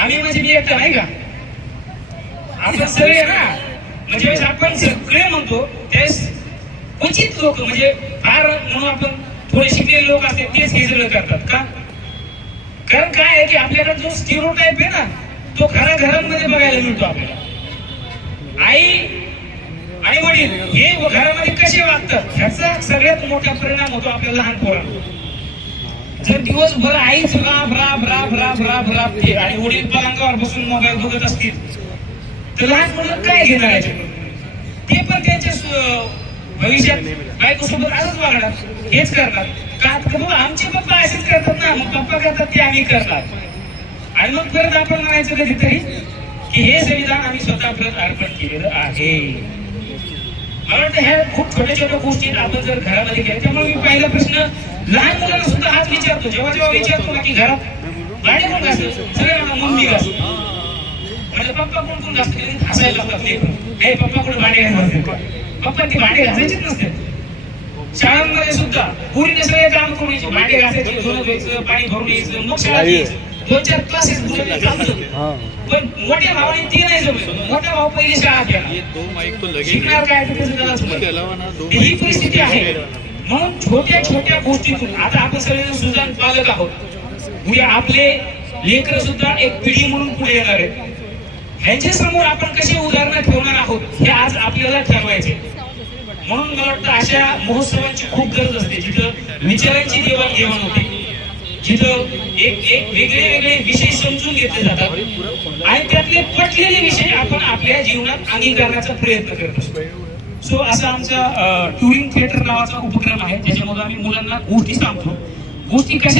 आम्ही म्हणजे मी एकटा नाही का? आपण सगळे ना? म्हणजे, म्हणजे आपण सगळे म्हणतो त्यावेळेस क्वचित लोक म्हणजे फार म्हणून आपण थोडे शिकलेले लोक असते तेच हे सगळं करतात का? कारण काय आहे की आपल्याकडे जो स्टिरो टाईप आहे ना तो घरा घरांमध्ये बघायला मिळतो आपल्याला. आई आई वडील हे घरामध्ये कसे वागतात ह्याचा सगळ्यात मोठा परिणाम होतो आपल्या लहान पोरांवर. जर दिवसभर आईच राब राब लाभ राब आणि वडील पलंगावर बसून मोबाईल बघत असतील तर लहान मुलं काय घेणार ते पण त्यांच्या भविष्यात बायको सोबत असंच वागणार हेच करणार. का बाबा आमचे पप्पा असेच करतात ना मग पप्पा करतात ते आम्ही करणार. आणि मग परत आपण म्हणायचं कधीतरी की हे संविधान आम्ही स्वतः परत अर्पण केलेलं आहे. मला वाटतं ह्या खूप छोट्या छोट्या गोष्टी आपण जर घरामध्ये केल्या त्यामुळे मी पहिला प्रश्न लहान मुलांना सुद्धा हाच विचारतो जेव्हा जेव्हा विचारतो ना की घरात सगळे मम्मी म्हणजे पप्पा कोण कोण घासते हसायला लागतात ते हे पप्पा कोण भांडे घासतात पप्पा ती भांडे घासायचीच नसते शाळांमध्ये सुद्धा पूर्ण सगळे काम करून भांडे घासायचे धुणं घ्यायचं पाणी भरून यायचं मग. दोन चार क्लासेस पण मोठ्या भावाने ती नाही जमलं मोठा भाऊ पहिली शाळा केला शिकणार काय ही परिस्थिती आहे. म्हणून छोट्या छोट्या गोष्टीतून आता आपण सगळेजण सुजान पालक आहोत. उद्या आपले लेकर सुद्धा एक पिढी म्हणून पुढे येणार आहेत ह्यांच्या समोर आपण कशी उदाहरणं ठेवणार आहोत हे आज आपल्याला ठरवायचे. म्हणून मला वाटतं अशा महोत्सवांची खूप गरज असते जिथं विचारांची देवाणघेवाण होते. जिथं एक एक वेगळे वेगळे विषय समजून घेतले जातात. आणि त्यातले पटलेले विषय आपण आपल्या जीवनात अंगीकारण्याचा प्रयत्न करत असतो. सो असा आमचा टुरिंग थिएटर नावाचा उपक्रम आहे. त्याच्यामध्ये आम्ही मुलांना गोष्टी सांगतो. गोष्टी कशा